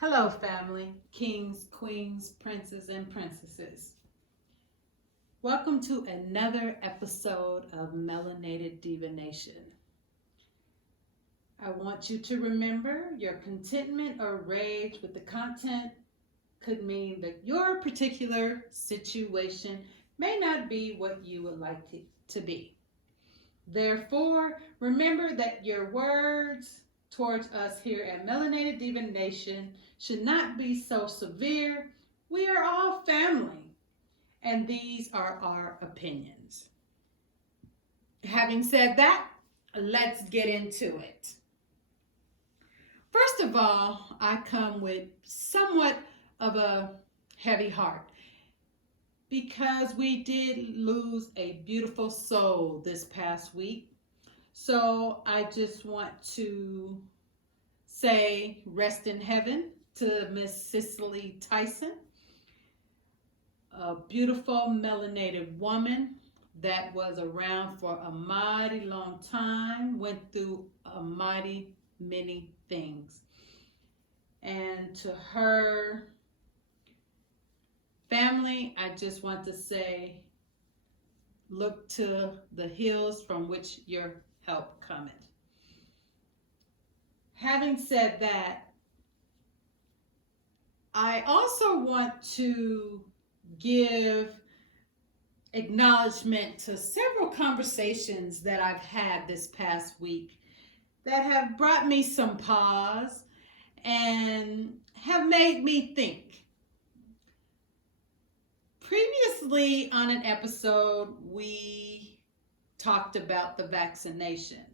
Hello, family, kings, queens, princes, and princesses. Welcome to another episode of Melanated Divination. I want you to remember your contentment or rage with the content could mean that your particular situation may not be what you would like it to be. Therefore, remember that your words towards us here at Melanated Divination should not be so severe. We are all family, and these are our opinions. Having said that, let's get into it. First of all, I come with somewhat of a heavy heart because we did lose a beautiful soul this past week. So I just want to say rest in heaven to Miss Cicely Tyson, a beautiful melanated woman that was around for a mighty long time, went through a mighty many things. And to her family, I just want to say, look to the hills from which your help cometh. Having said that, I also want to give acknowledgement to several conversations that I've had this past week that have brought me some pause and have made me think. Previously on an episode, we talked about the vaccination.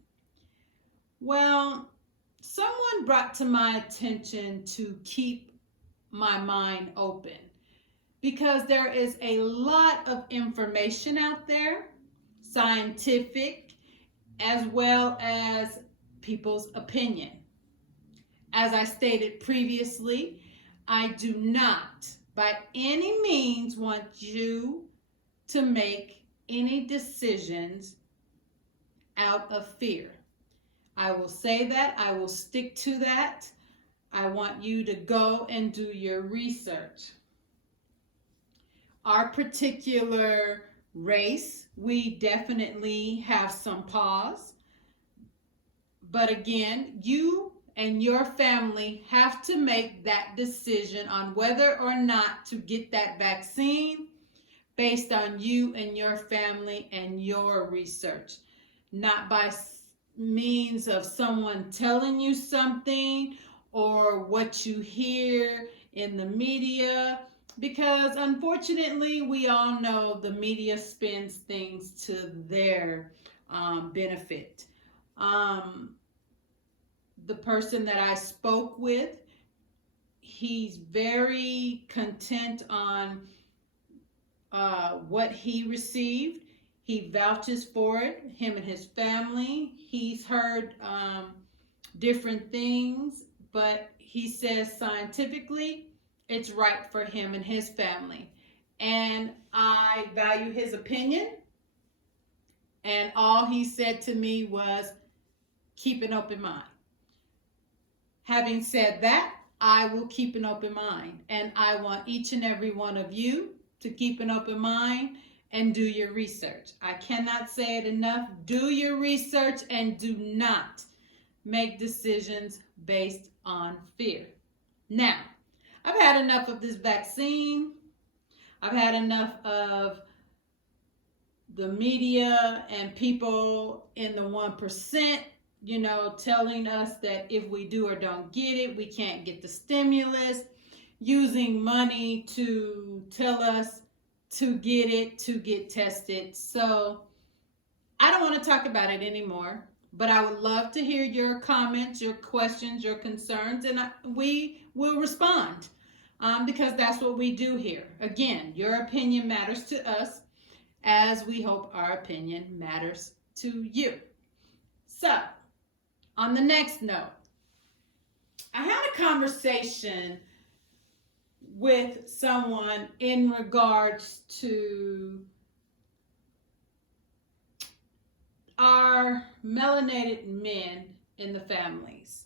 Well, someone brought to my attention to keep my mind open because there is a lot of information out there, scientific as well as people's opinion. As I stated previously, I do not by any means want you to make any decisions out of fear. I will say that. I will stick to that. I want you to go and do your research. Our particular race, we definitely have some pause. But again, you and your family have to make that decision on whether or not to get that vaccine based on you and your family and your research, not by means of someone telling you something or what you hear in the media, because unfortunately we all know the media spins things to their benefit. The person that I spoke with, he's very content on what he received. He vouches for it, him and his family. He's heard different things, but he says scientifically it's right for him and his family. And I value his opinion. And all he said to me was, keep an open mind. Having said that, I will keep an open mind. And I want each and every one of you to keep an open mind and do your research. I cannot say it enough. Do your research and do not make decisions based on fear. Now, I've had enough of this vaccine. I've had enough of the media and people in the 1%, telling us that if we do or don't get it, we can't get the stimulus, using money to tell us to get it, to get tested. So I don't want to talk about it anymore, but I would love to hear your comments, your questions, your concerns, and we will respond because that's what we do here. Again, your opinion matters to us as we hope our opinion matters to you. So, on the next note, I had a conversation with someone in regards to our melanated men in the families.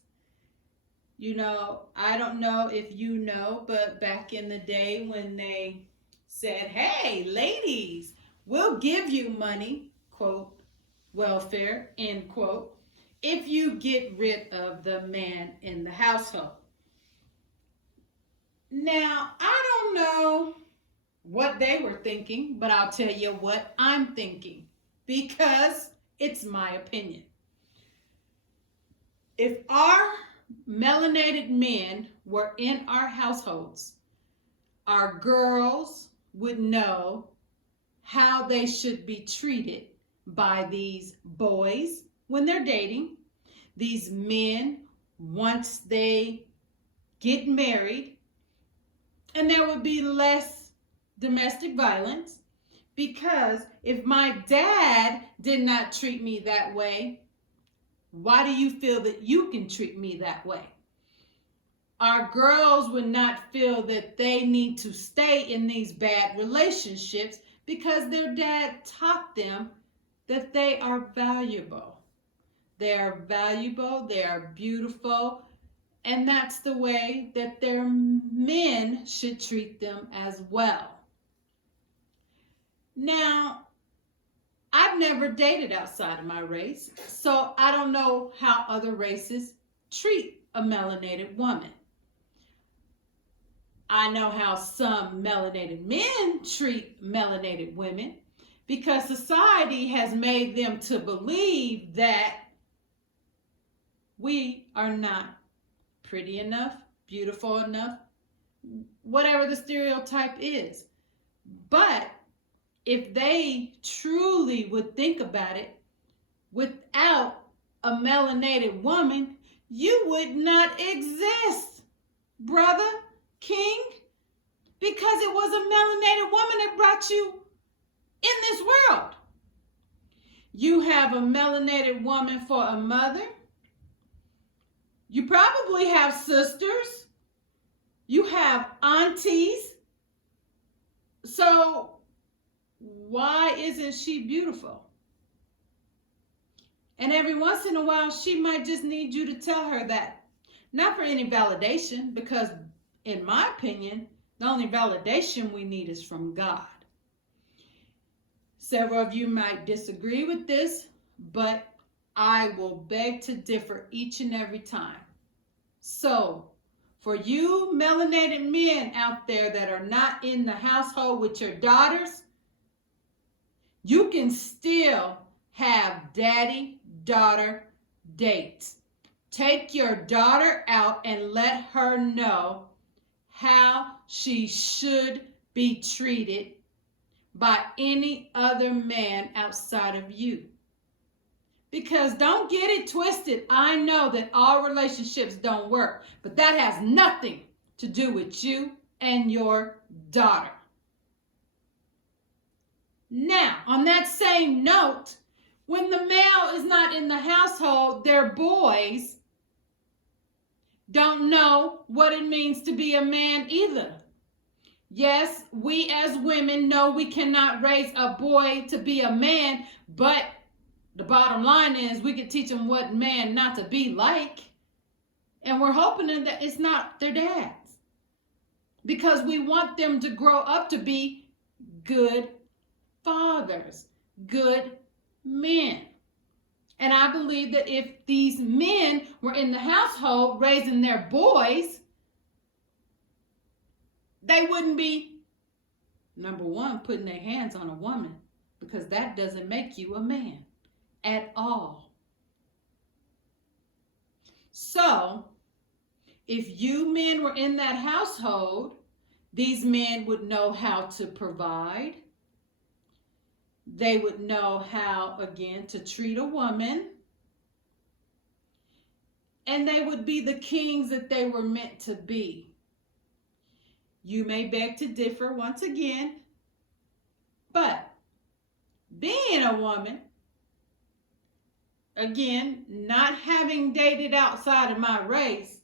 I don't know if you know, but back in the day when they said, hey, ladies, we'll give you money, quote, welfare, end quote, if you get rid of the man in the household. Now, I don't know what they were thinking, but I'll tell you what I'm thinking because it's my opinion. If our melanated men were in our households, our girls would know how they should be treated by these boys when they're dating, these men once they get married, and there would be less domestic violence. Because if my dad did not treat me that way, why do you feel that you can treat me that way? Our girls would not feel that they need to stay in these bad relationships because their dad taught them that they are valuable. They are valuable, they are beautiful, and that's the way that their men should treat them as well. Now, I've never dated outside of my race, so I don't know how other races treat a melanated woman. I know how some melanated men treat melanated women because society has made them to believe that we are not pretty enough, beautiful enough, whatever the stereotype is. But if they truly would think about it, without a melanated woman, you would not exist, brother, king, because it was a melanated woman that brought you in this world. You have a melanated woman for a mother. You probably have sisters. You have aunties. So why isn't she beautiful? And every once in a while, she might just need you to tell her that. Not for any validation, because in my opinion, the only validation we need is from God. Several of you might disagree with this, but I will beg to differ each and every time. So, for you melanated men out there that are not in the household with your daughters, you can still have daddy-daughter dates. Take your daughter out and let her know how she should be treated by any other man outside of you. Because don't get it twisted. I know that all relationships don't work, but that has nothing to do with you and your daughter. Now, on that same note, when the male is not in the household, their boys don't know what it means to be a man either. Yes, we as women know we cannot raise a boy to be a man, but the bottom line is we can teach them what man not to be like. And we're hoping that it's not their dads. Because we want them to grow up to be good fathers, good men. And I believe that if these men were in the household raising their boys, they wouldn't be, number one, putting their hands on a woman, because that doesn't make you a man at all. So, if you men were in that household, these men would know how to provide. They would know how, again, to treat a woman. And they would be the kings that they were meant to be. You may beg to differ once again, but being a woman, again, not having dated outside of my race,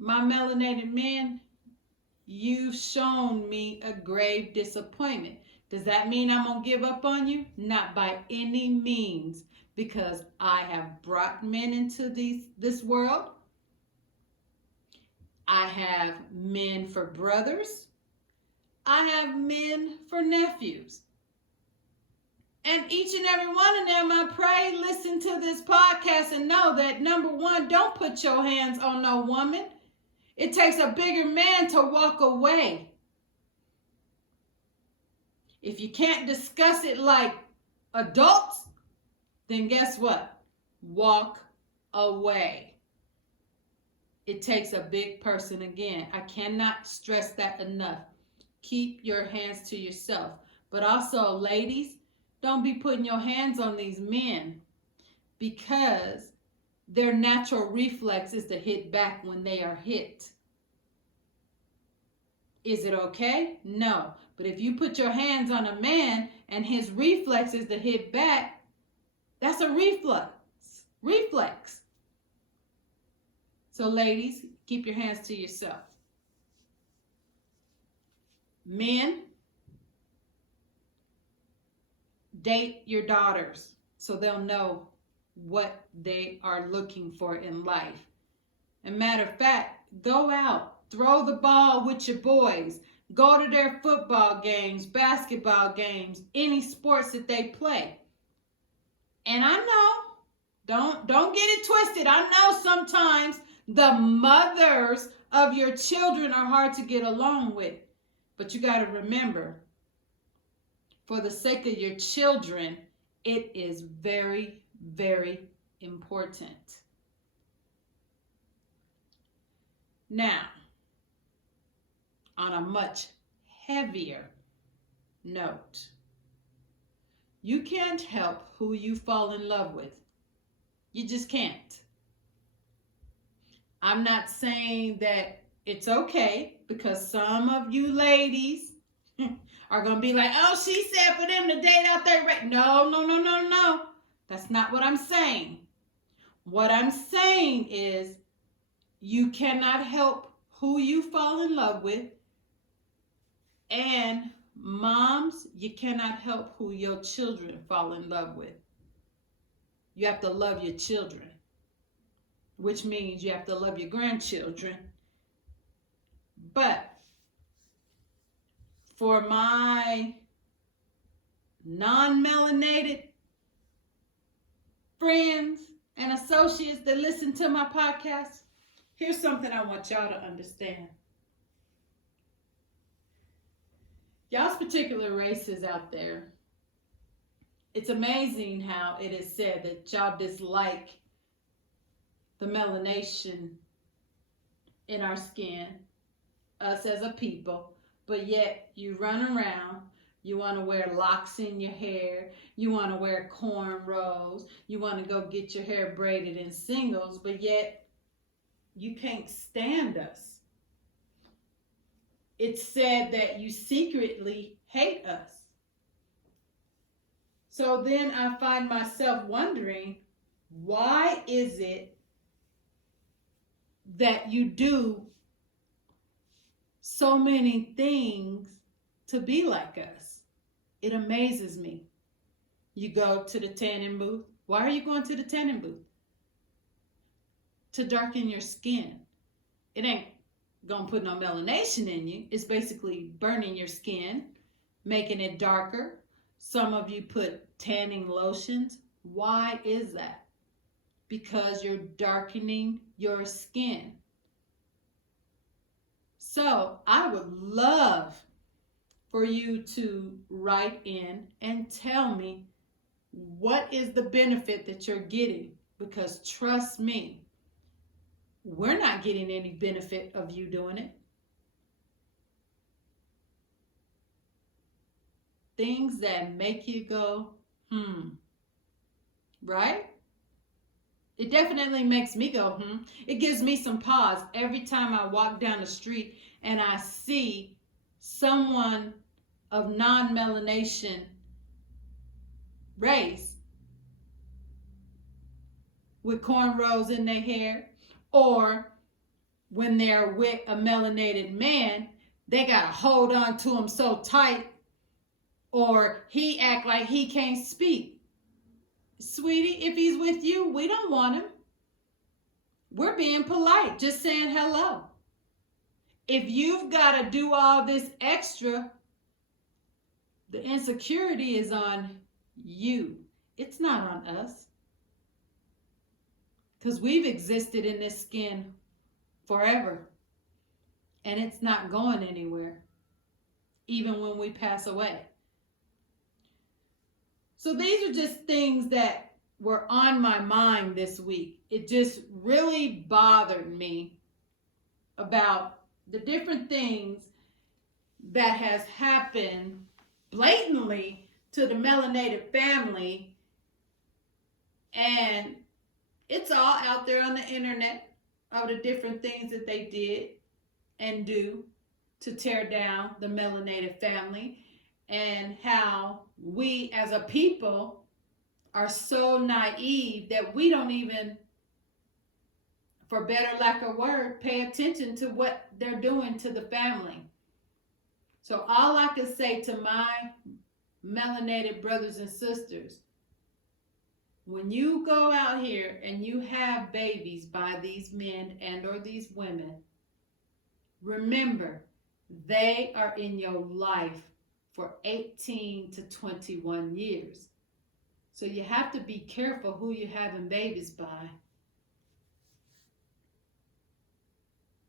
my melanated men, you've shown me a grave disappointment. Does that mean I'm going to give up on you? Not by any means, because I have brought men into this world. I have men for brothers. I have men for nephews. And each and every one of them, I pray, listen to this podcast and know that, number one, don't put your hands on no woman. It takes a bigger man to walk away. If you can't discuss it like adults, then guess what? Walk away. It takes a big person again. I cannot stress that enough. Keep your hands to yourself. But also, ladies, don't be putting your hands on these men, because their natural reflex is to hit back when they are hit. Is it okay? No. But if you put your hands on a man and his reflex is to hit back, that's a reflex. So ladies, keep your hands to yourself. Men, date your daughters so they'll know what they are looking for in life. And matter of fact, go out, throw the ball with your boys, go to their football games, basketball games, any sports that they play. And I know, don't get it twisted. I know sometimes the mothers of your children are hard to get along with. But you got to remember, for the sake of your children, it is very, very important. Now, on a much heavier note, you can't help who you fall in love with. You just can't. I'm not saying that it's okay, because some of you ladies are going to be like, oh, she said for them to date out there. No. That's not what I'm saying. What I'm saying is you cannot help who you fall in love with. And moms, you cannot help who your children fall in love with. You have to love your children, which means you have to love your grandchildren. But for my non-melanated friends and associates that listen to my podcast, here's something I want y'all to understand. Y'all's particular races out there, it's amazing how it is said that y'all dislike the melanation in our skin, us as a people, but yet you run around, you want to wear locks in your hair, you want to wear cornrows, you want to go get your hair braided in singles, but yet you can't stand us. It's said that you secretly hate us. So then I find myself wondering, why is it that you do so many things to be like us? It amazes me. You go to the tanning booth. Why are you going to the tanning booth? To darken your skin. It ain't gonna put no melanation in you. It's basically burning your skin, making it darker. Some of you put tanning lotions. Why is that? Because you're darkening your skin. So I would love for you to write in and tell me what is the benefit that you're getting, because trust me, we're not getting any benefit of you doing it. Things that make you go, right? It definitely makes me go, It gives me some pause every time I walk down the street and I see someone of non-melanation race with cornrows in their hair, or when they're with a melanated man, they got to hold on to him so tight, or he act like he can't speak. Sweetie, if he's with you, we don't want him. We're being polite, just saying hello. If you've got to do all this extra, the insecurity is on you. It's not on us. Because we've existed in this skin forever. And it's not going anywhere, even when we pass away. So these are just things that were on my mind this week. It just really bothered me about the different things that has happened blatantly to the melanated family. And it's all out there on the internet of the different things that they did and do to tear down the melanated family, and how we as a people are so naive that we don't even, for better lack of word, pay attention to what they're doing to the family. So all I can say to my melanated brothers and sisters, when you go out here and you have babies by these men and or these women, remember, they are in your life for 18 to 21 years. So you have to be careful who you're having babies by,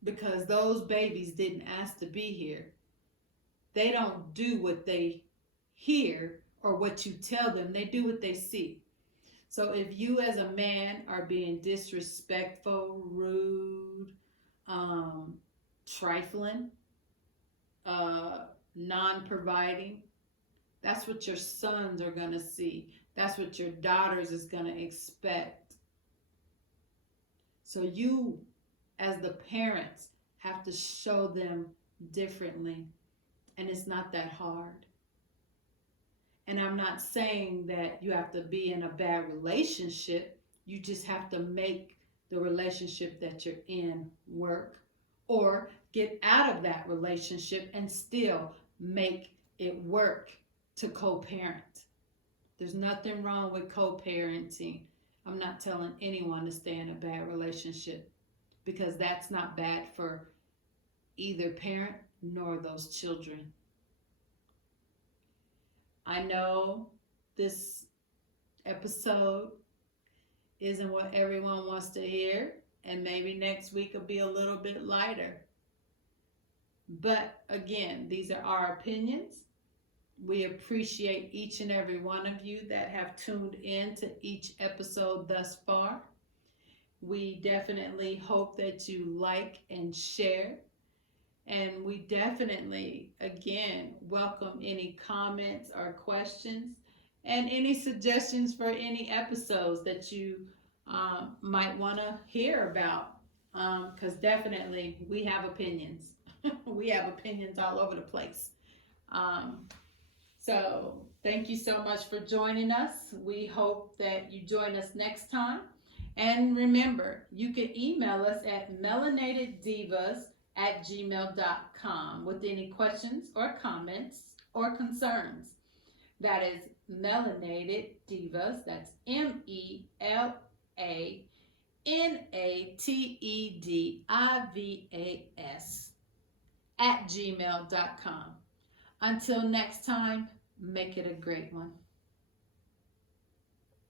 because those babies didn't ask to be here. They don't do what they hear or what you tell them. They do what they see. So if you as a man are being disrespectful, rude, trifling, non-providing, that's what your sons are going to see. That's what your daughters is going to expect. So you, as the parents, have to show them differently. And it's not that hard. And I'm not saying that you have to be in a bad relationship. You just have to make the relationship that you're in work, or get out of that relationship and still make it work to co-parent. There's nothing wrong with co-parenting. I'm not telling anyone to stay in a bad relationship, because that's not bad for either parent nor those children. I know this episode isn't what everyone wants to hear, and maybe next week will be a little bit lighter. But again, these are our opinions. We appreciate each and every one of you that have tuned in to each episode thus far. We definitely hope that you like and share. And we definitely, again, welcome any comments or questions and any suggestions for any episodes that you might want to hear about. Because definitely we have opinions. We have opinions all over the place. So thank you so much for joining us. We hope that you join us next time. And remember, you can email us at melanateddivas@gmail.com with any questions or comments or concerns. That is Melanated Divas, that's MELANATEDIVAS @gmail.com. Until next time, make it a great one.